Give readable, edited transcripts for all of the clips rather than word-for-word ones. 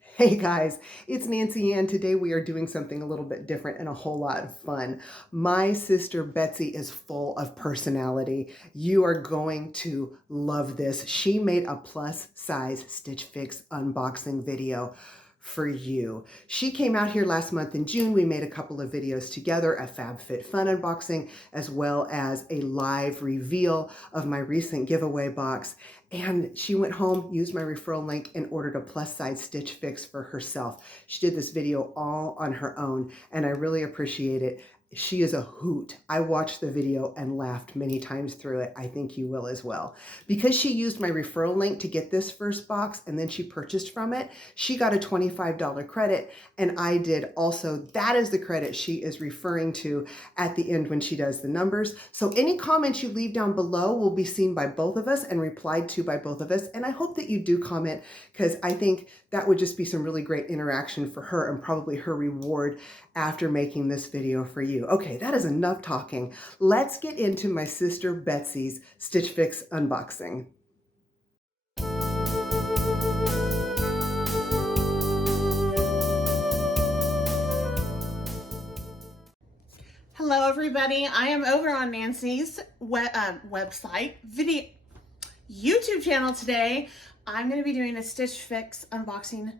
Hey guys, it's Nancy Ann. Today we are doing something a little bit different and a whole lot of fun. My sister Betsy is full of personality. You are going to love this. She made a plus size Stitch Fix unboxing video for you. She came out here last month in June. We made a couple of videos together, a FabFitFun unboxing, as well as a live reveal of my recent giveaway box. And she went home, used my referral link, and ordered a plus size Stitch Fix for herself. She did this video all on her own, and I really appreciate it. She is a hoot. I watched the video and laughed many times through it. I think you will as well. Because she used my referral link to get this first box and then she purchased from it, she got a $25 credit, and I did also. That is the credit she is referring to at the end when she does the numbers. So any comments you leave down below will be seen by both of us and replied to by both of us. And I hope that you do comment, because I think that would just be some really great interaction for her and probably her reward after making this video for you. Okay, that is enough talking. Let's get into my sister Betsy's Stitch Fix unboxing. Hello everybody, I am over on Nancy's website, YouTube channel today. I'm going to be doing a Stitch Fix unboxing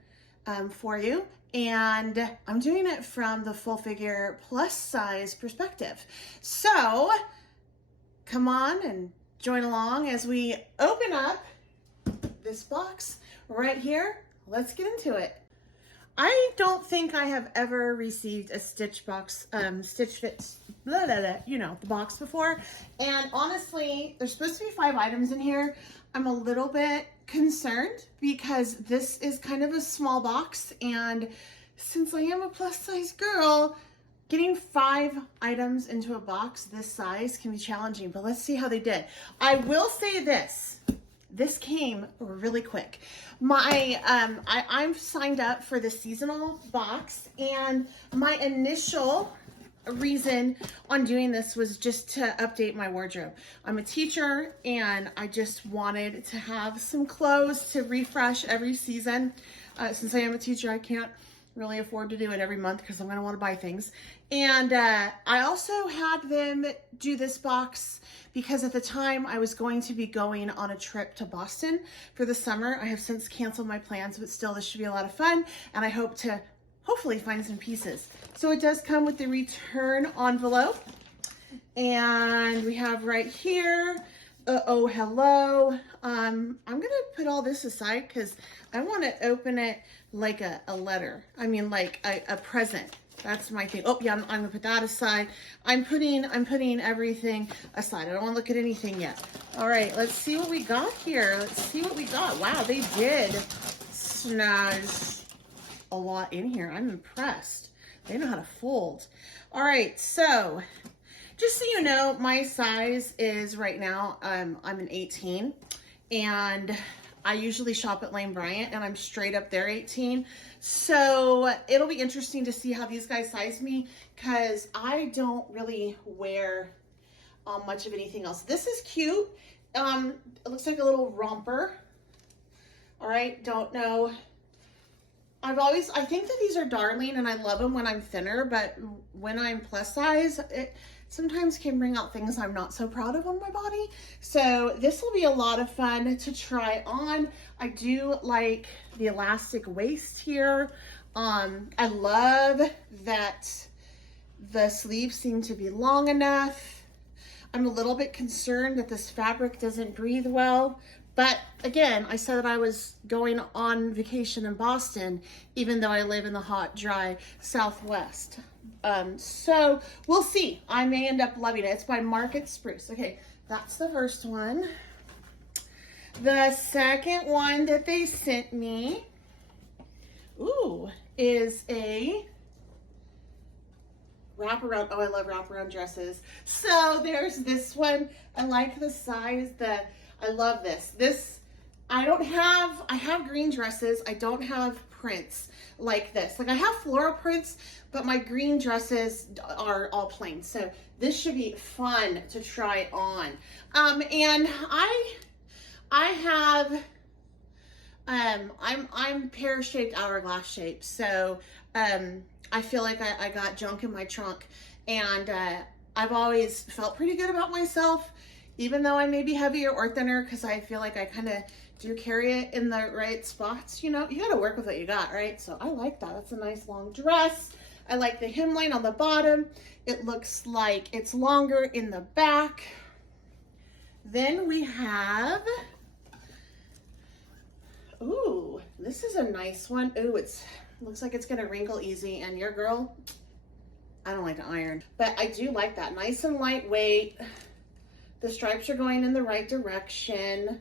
for you, and I'm doing it from the full figure plus size perspective. So come on and join along as we open up this box right here. Let's get into it. I don't think I have ever received a Stitch Fix, blah, blah, blah, you know, the box before. And honestly, there's supposed to be 5 items in here. I'm a little bit concerned because this is kind of a small box. And since I am a plus size girl, getting 5 items into a box this size can be challenging, but let's see how they did. I will say this came really quick. I'm signed up for the seasonal box, and my initial reason on doing this was just to update my wardrobe. I'm a teacher and I just wanted to have some clothes to refresh every season. Since I am a teacher, I can't really afford to do it every month because I'm going to want to buy things. And I also had them do this box because at the time I was going to be going on a trip to Boston for the summer. I have since canceled my plans, but still this should be a lot of fun, and I hope to hopefully find some pieces. So it does come with the return envelope, and we have right here, oh hello. I'm gonna put all this aside because I want to open it like a letter. I mean, like a present. That's my thing. Oh yeah, I'm gonna put that aside. I'm putting everything aside. I don't want to look at anything yet. All right, let's see what we got here. Let's see what we got. Wow, they did snazz a lot in here. I'm impressed. They know how to fold. All right, so just so you know, my size is right now, I'm an 18, and I usually shop at Lane Bryant, and I'm straight up there 18. So it'll be interesting to see how these guys size me, because I don't really wear much of anything else. This is cute. It looks like a little romper. All right, don't know. I think that these are darling, and I love them when I'm thinner, but when I'm plus size, it sometimes can bring out things I'm not so proud of on my body. So this will be a lot of fun to try on. I do like the elastic waist here. I love that the sleeves seem to be long enough. I'm a little bit concerned that this fabric doesn't breathe well. But again, I said that I was going on vacation in Boston, even though I live in the hot, dry Southwest. So we'll see. I may end up loving it. It's by Market Spruce. Okay, that's the first one. The second one that they sent me, is a wraparound. Oh, I love wraparound dresses. So there's this one. I like the size. I love this. I have green dresses. I don't have prints like this. Like I have floral prints, but my green dresses are all plain. So this should be fun to try on. And I have I'm pear-shaped, hourglass shaped, so I feel like I got junk in my trunk, and I've always felt pretty good about myself, even though I may be heavier or thinner, because I feel like I kind of do carry it in the right spots. You know, you got to work with what you got, right? So I like that. That's a nice long dress. I like the hemline on the bottom. It looks like it's longer in the back. Then we have, ooh, this is a nice one. Ooh, looks like it's gonna wrinkle easy, and your girl, I don't like to iron, but I do like that. Nice and lightweight. The stripes are going in the right direction.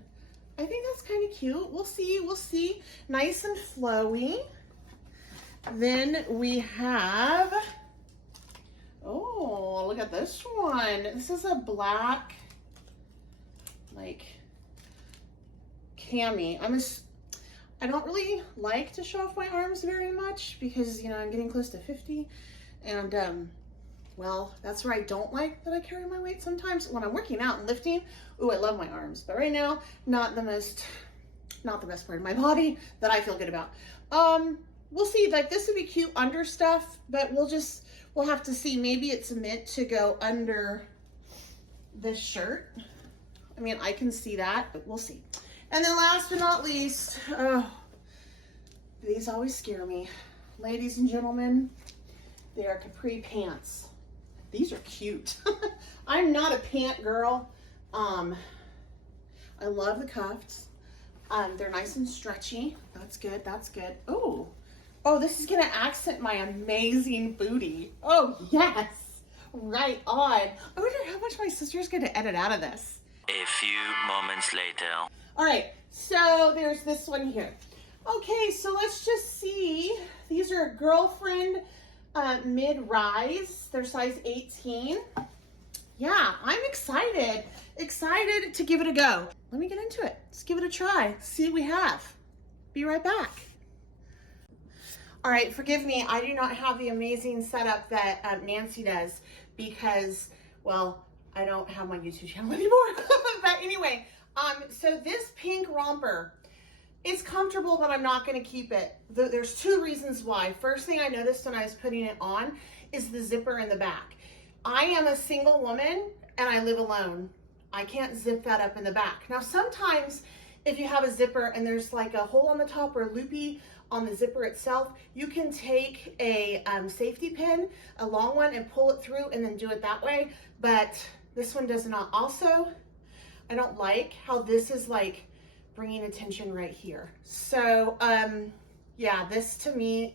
I think that's kind of cute. We'll see. Nice and flowy. Then we have, oh, look at this one. This is a black, like, cami. I don't really like to show off my arms very much because, you know, I'm getting close to 50, and well, that's where I don't like that I carry my weight sometimes. When I'm working out and lifting, ooh, I love my arms, but right now, not the best part of my body that I feel good about. We'll see. Like, this would be cute under stuff, but we'll have to see. Maybe it's meant to go under this shirt. I mean, I can see that, but we'll see. And then last but not least, oh, these always scare me. Ladies and gentlemen, they are capri pants. These are cute. I'm not a pant girl. I love the cuffs. They're nice and stretchy. That's good, that's good. Oh, this is gonna accent my amazing booty. Oh, yes, right on. I wonder how much my sister's gonna edit out of this. A few moments later. All right, so there's this one here. Okay, so let's just see. These are girlfriend mid-rise. They're size 18. Yeah, I'm excited to give it a go. Let me get into it. Let's give it a try. See what we have. Be right back. All right, forgive me. I do not have the amazing setup that Nancy does because, well, I don't have my YouTube channel anymore. But anyway, so this pink romper is comfortable, but I'm not going to keep it. There's two reasons why. First thing I noticed when I was putting it on is the zipper in the back. I am a single woman and I live alone. I can't zip that up in the back. Now, sometimes if you have a zipper and there's like a hole on the top or a loopy on the zipper itself, you can take a safety pin, a long one, and pull it through and then do it that way. But this one does not. Also, I don't like how this is like bringing attention right here. So yeah, this to me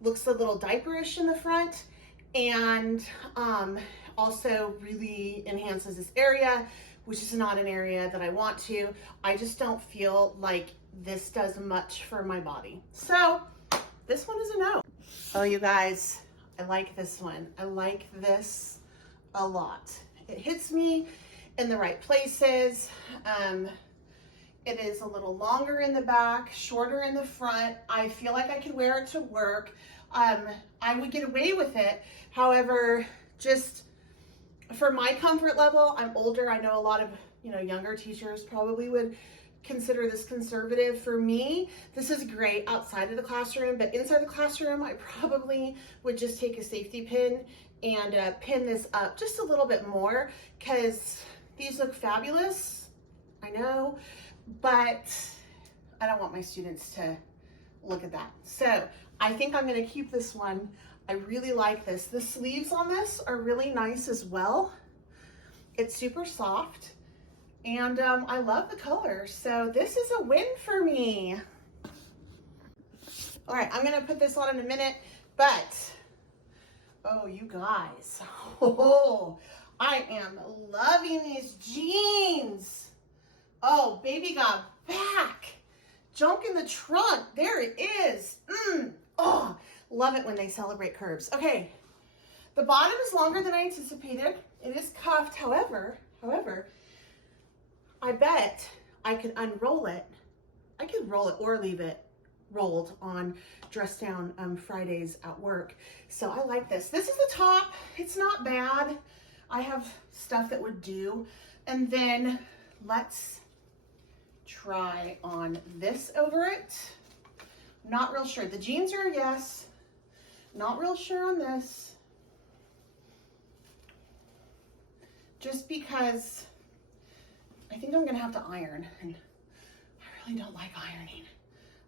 looks a little diaperish in the front, and also really enhances this area, which is not an area that I want to. I just don't feel like this does much for my body. So this one is a no. Oh, you guys, I like this one. I like this a lot. It hits me in the right places. It is a little longer in the back, shorter in the front. I feel like I could wear it to work. I would get away with it. However, just for my comfort level, I'm older. I know a lot of, younger teachers probably would consider this conservative. For me, this is great outside of the classroom, but inside the classroom, I probably would just take a safety pin and pin this up just a little bit more, because these look fabulous, I know, but I don't want my students to look at that. So I think I'm gonna keep this one. I really like this. The sleeves on this are really nice as well. It's super soft, and I love the color. So this is a win for me. All right, I'm gonna put this on in a minute, but oh, you guys, oh, I am loving these jeans. Oh, baby got back. Junk in the trunk. There it is. Oh, love it when they celebrate curves. Okay, the bottom is longer than I anticipated. It is cuffed. However, I bet I could unroll it. I could roll it or leave it rolled on dress down Fridays at work. So I like this. This is the top. It's not bad. I have stuff that would do. And then let's try on this over it. Not real sure. The jeans are a yes. Not real sure on this. Just because I think I'm gonna have to iron, and I really don't like ironing.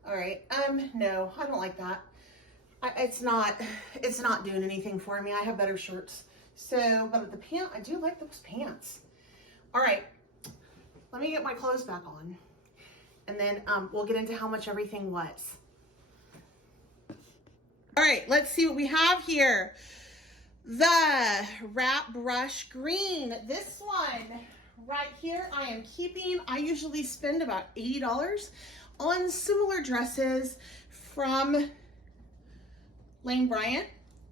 All right, no, I don't like that. It's not doing anything for me. I have better shirts. So, but the pant, I do like those pants. All right, let me get my clothes back on, and then we'll get into how much everything was. All right, let's see what we have here. The wrap brush green. This one right here, I am keeping. I usually spend about $80 on similar dresses from Lane Bryant.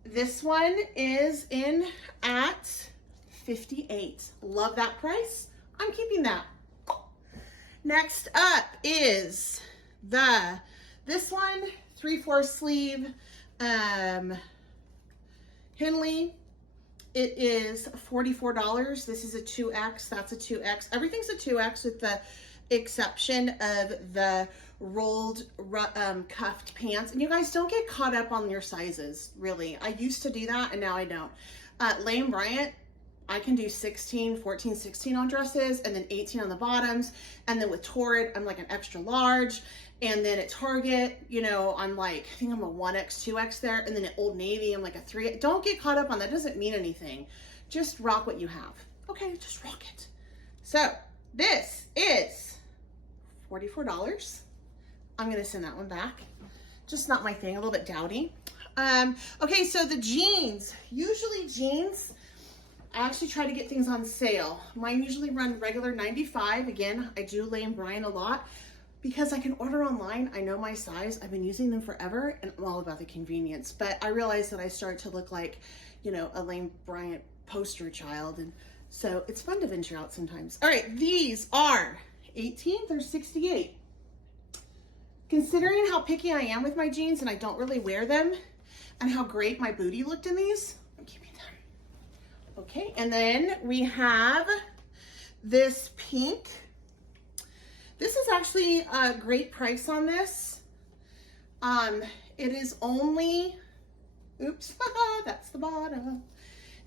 This one is in at $58. Love that price. I'm keeping that. Next up is this one, 3/4 sleeve, Henley. It is $44. This is a 2X. That's a 2X. Everything's a 2X with the exception of the rolled cuffed pants. And you guys don't get caught up on your sizes, really. I used to do that and now I don't. Lane Bryant, I can do 16, 14, 16 on dresses, and then 18 on the bottoms. And then with Torrid, I'm like an extra large. And then at Target, you know, I'm like, I think I'm a 1X, 2X there. And then at Old Navy, I'm like a 3. Don't get caught up on that. Doesn't mean anything. Just rock what you have. Okay, just rock it. So this is $44. I'm going to send that one back. Just not my thing, a little bit dowdy. Okay, so the jeans. Usually jeans, I actually try to get things on sale. Mine usually run regular $95. Again, I do Lane Bryant a lot because I can order online. I know my size. I've been using them forever, and I'm all about the convenience. But I realized that I start to look like, you know, a Lane Bryant poster child, and so it's fun to venture out sometimes. All right, these are 18th or 68. Considering how picky I am with my jeans and I don't really wear them, and how great my booty looked in these, I'm keeping them. Okay, and then we have this pink. This is actually a great price on this. It is only, oops, that's the bottom.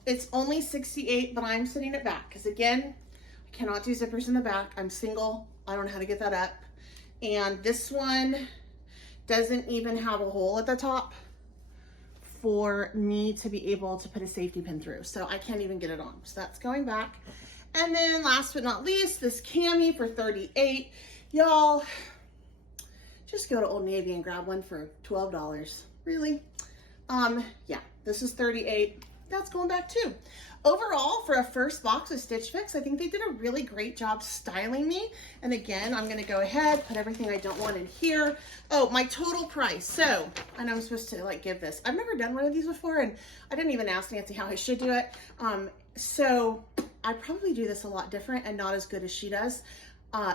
It's only 68, but I'm sending it back because again, I cannot do zippers in the back. I'm single. I don't know how to get that up. And this one doesn't even have a hole at the top for me to be able to put a safety pin through. So I can't even get it on. So that's going back. And then last but not least, this cami for $38. Y'all, just go to Old Navy and grab one for $12. Really? Yeah, this is $38. That's going back too. Overall, for a first box of Stitch Fix, I think they did a really great job styling me. And again, I'm gonna go ahead, put everything I don't want in here. Oh, my total price. So, I know I'm supposed to like give this. I've never done one of these before, and I didn't even ask Nancy how I should do it. So I probably do this a lot different and not as good as she does.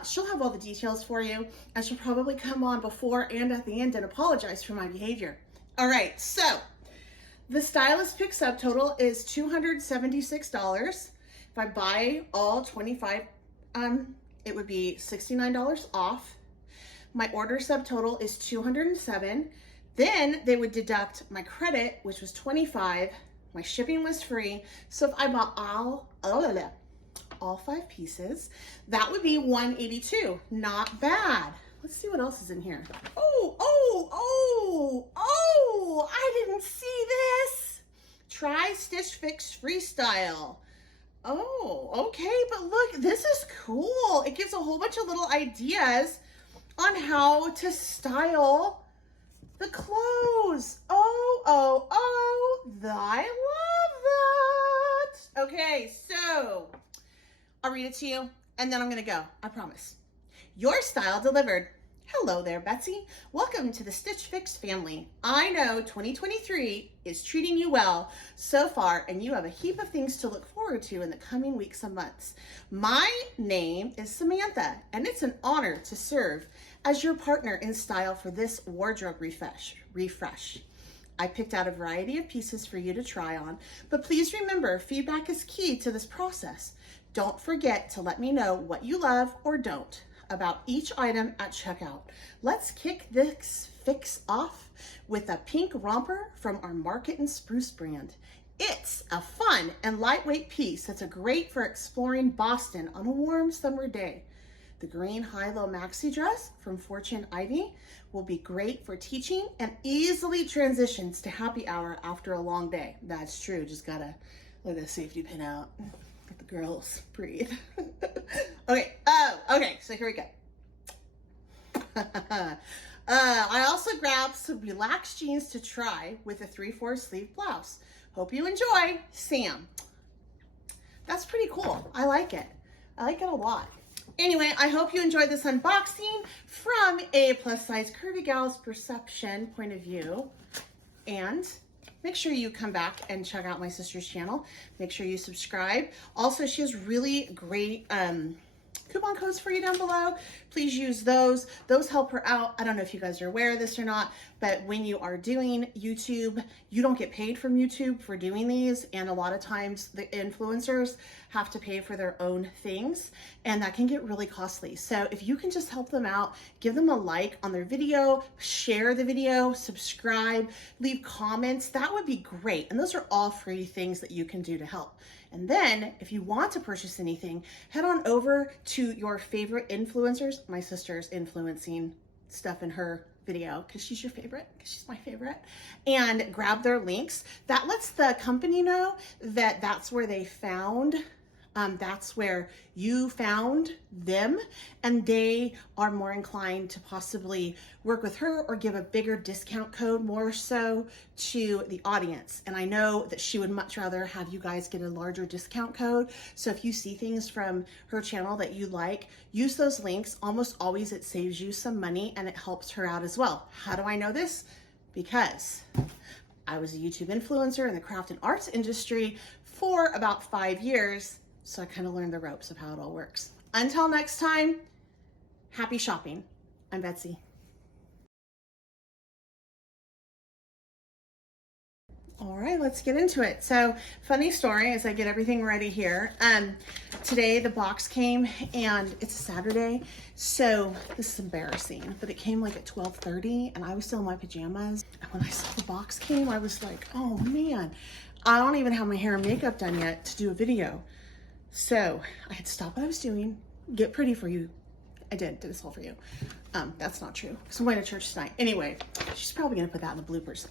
She'll have all the details for you, and she'll probably come on before and at the end and apologize for my behavior. All right, so the stylist pick subtotal is $276. If I buy all 25, it would be $69 off. My order subtotal is $207. Then they would deduct my credit, which was $25. My shipping was free. So if I bought all 5 pieces, that would be $182. Not bad. Let's see what else is in here. Oh, I didn't see this. Try Stitch Fix Freestyle. Oh, okay, but look, this is cool. It gives a whole bunch of little ideas on how to style the clothes. I love that. Okay, so I'll read it to you and then I'm gonna go, I promise. Your style delivered. Hello there, Betsie. Welcome to the Stitch Fix family. I know 2023 is treating you well so far, and you have a heap of things to look forward to in the coming weeks and months. My name is Samantha, and it's an honor to serve as your partner in style for this wardrobe refresh. I picked out a variety of pieces for you to try on, but please remember, feedback is key to this process. Don't forget to let me know what you love or don't about each item at checkout. Let's kick this fix off with a pink romper from our Market and Spruce brand. It's a fun and lightweight piece that's great for exploring Boston on a warm summer day. The green high-low maxi dress from Fortune Ivy will be great for teaching and easily transitions to happy hour after a long day. That's true, just gotta let the safety pin out. Let the girls breathe. Okay, so here we go. I also grabbed some relaxed jeans to try with a 3/4 sleeve blouse. Hope you enjoy, Sam. That's pretty cool. I like it. I like it a lot. Anyway, I hope you enjoyed this unboxing from a plus size curvy gal's perception point of view. And make sure you come back and check out my sister's channel. Make sure you subscribe. Also, she has really great coupon codes for you down below. Please use those. Those help her out. I don't know if you guys are aware of this or not, but when you are doing YouTube, you don't get paid from YouTube for doing these. And a lot of times the influencers have to pay for their own things, and that can get really costly. So if you can just help them out, give them a like on their video, share the video, subscribe, leave comments, that would be great. And those are all free things that you can do to help. And then if you want to purchase anything, head on over to your favorite influencers. My sister's influencing stuff in her video because she's your favorite, because she's my favorite, and grab their links. That lets the company know that that's where they found, that's where you found them, and they are more inclined to possibly work with her or give a bigger discount code more so to the audience. And I know that she would much rather have you guys get a larger discount code. So if you see things from her channel that you like, use those links. Almost always it saves you some money and it helps her out as well. How do I know this? Because I was a YouTube influencer in the craft and arts industry for about 5 years. So I kind of learned the ropes of how it all works. Until next time, happy shopping. I'm Betsy. All right, let's get into it. So funny story as I get everything ready here. Today the box came and it's a Saturday. So this is embarrassing, but it came like at 12:30 and I was still in my pajamas. And when I saw the box came, I was like, oh man, I don't even have my hair and makeup done yet to do a video. So I had to stop what I was doing, get pretty for you. I did this all for you. That's not true. So I'm going to church tonight. Anyway, she's probably gonna put that in the bloopers.